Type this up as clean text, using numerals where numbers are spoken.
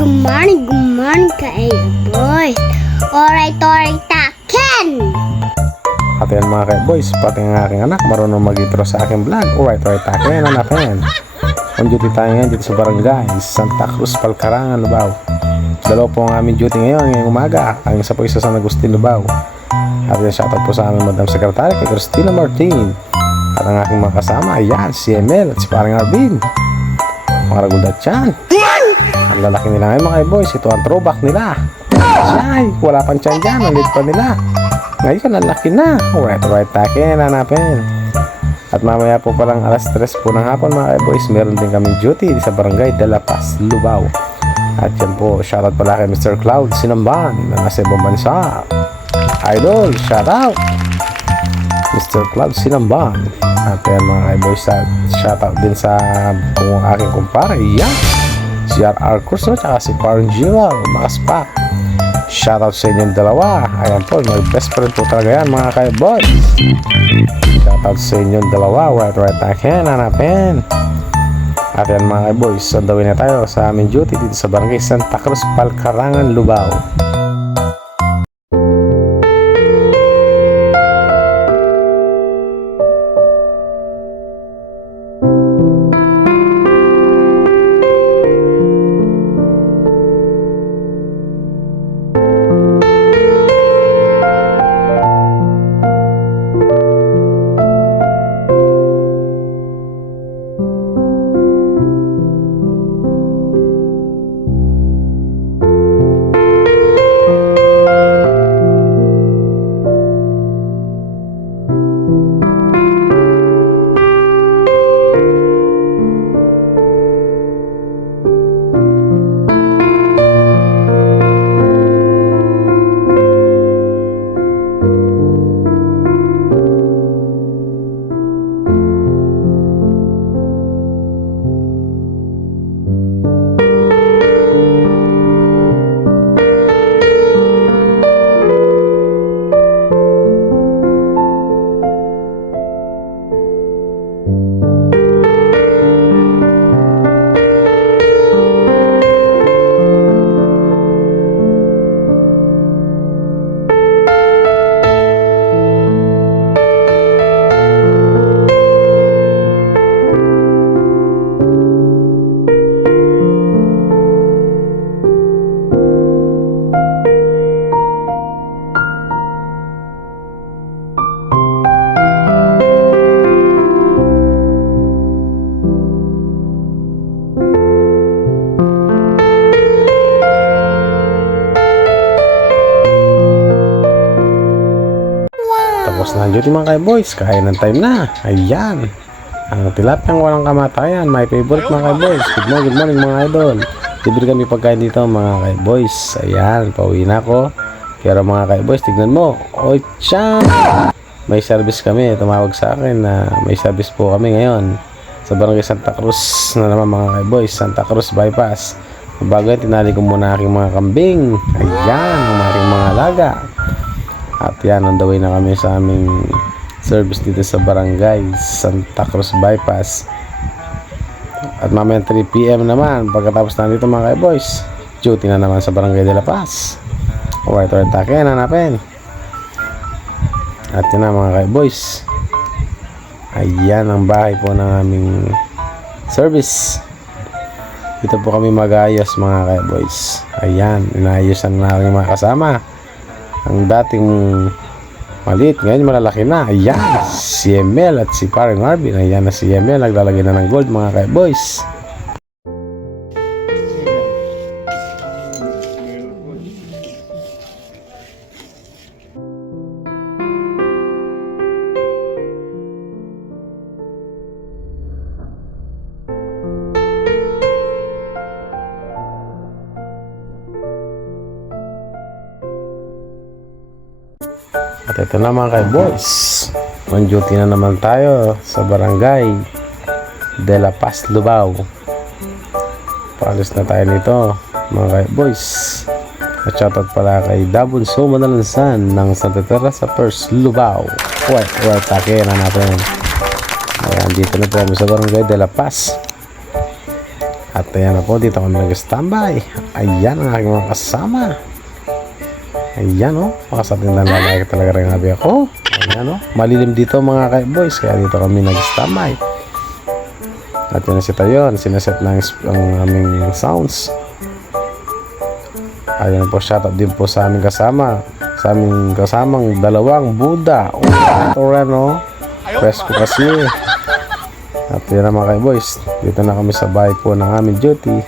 Good morning kayo boys. Alright, taken. At yan mga ka-boys, pati ang aking anak marunong mag-intro sa aking vlog. Alright, taken, hanapin. On duty tayo ngayon dito sa barangay Santa Cruz, Palcarangan, Lubao. Dalawa po ang aming duty ngayong umaga. Ang isa po isa sa Agustin, Lubao. At yan, shoutout po sa aming Madam Secretary kay Cristina Martin. At ang aking mga kasama, ayan, si Emel at si Parang Arvin. Mga raguldat yan. Ang lalaki nila ngayon mga boys, ito ang throwback nila. Siyay, wala pang tiyan dyan, ang lit pa nila. Ngayon, ang laki na. Alright, takin, hanapin. At mamaya po palang alas 3 po ng hapon mga boys, meron din kaming duty sa barangay De La Paz, Lubao. At yan po, shoutout pala kay Mr. Cloud Sinamban na nasa ibang bansa. Idol, shoutout Mr. Cloud Sinamban. At yan mga boys, shoutout din sa aking kumpare, yan si RR Cruz, no? Tsaka si Parang Jewel, mga spa. Shoutout sa inyong dalawa. Ayan po, my best friend po talaga yan mga ka-boys. Shoutout sa inyong dalawa. Right, taken, hanapin. At yan mga ka-boys, sandawin na tayo sa aming duty dito sa barangay Santa Cruz, Palcarangan, Lubao. Tapos na duty mga ka-boys, kaya ng time na. Ayan, ang tilapyang walang kamatayan, my favorite mga ka-boys. Good morning mga idol. Libre kami pagkain dito mga ka-boys. Ayan, pauwi na ako. Pero mga ka-boys, tignan mo. O tiyan, may service kami, tumawag sa akin na may service po kami ngayon sa barangay Santa Cruz na naman mga ka-boys, Santa Cruz Bypass. Bago yan, tinali ko muna aking mga kambing. Ayan, ang aking mga alaga. At yan, on the way na kami sa aming service dito sa barangay Santa Cruz Bypass. At mamaya 3 PM naman, pagkatapos na dito mga ka-boys, duty na naman sa barangay De La Paz. Alright, takin, hanapin. At yun na mga ka-boys, ayan ang bahay po ng aming service. Dito po kami mag-ayos mga ka-boys. Ayan, inaayusan na namin mga kasama. Ang dating maliit, ngayon malalaki na. Ayan, si Emel at si Parang Arvin. Ayan na si Emel, naglalagay na ng gold mga ka-boys. At ito na mga ka-boys, on duty na naman tayo sa barangay De La Paz, Lubao. Paalis na tayo nito mga ka-boys. At shoutout pala kay Dabon So Manalansan ng Santa Teresa First, Lubao. Right, take na natin. Ayan, dito na po kami sa barangay De La Paz. At ayan na po, dito kami nag-standby. Ayan ang aking mga kasama. Ayan o, makasatindang lalaki talaga rin nabi ako. Ayan o, malilim dito mga ka-boys, kaya dito kami nag-standby. At yun na si Tayon, sineset na ang aming sounds. Ayan po, shoutout din po sa aming kasama. Sa aming kasamang dalawang Buddha. Alright, no? Presko kasi. At yun na mga ka-boys, dito na kami sa bahay po ng aming duty.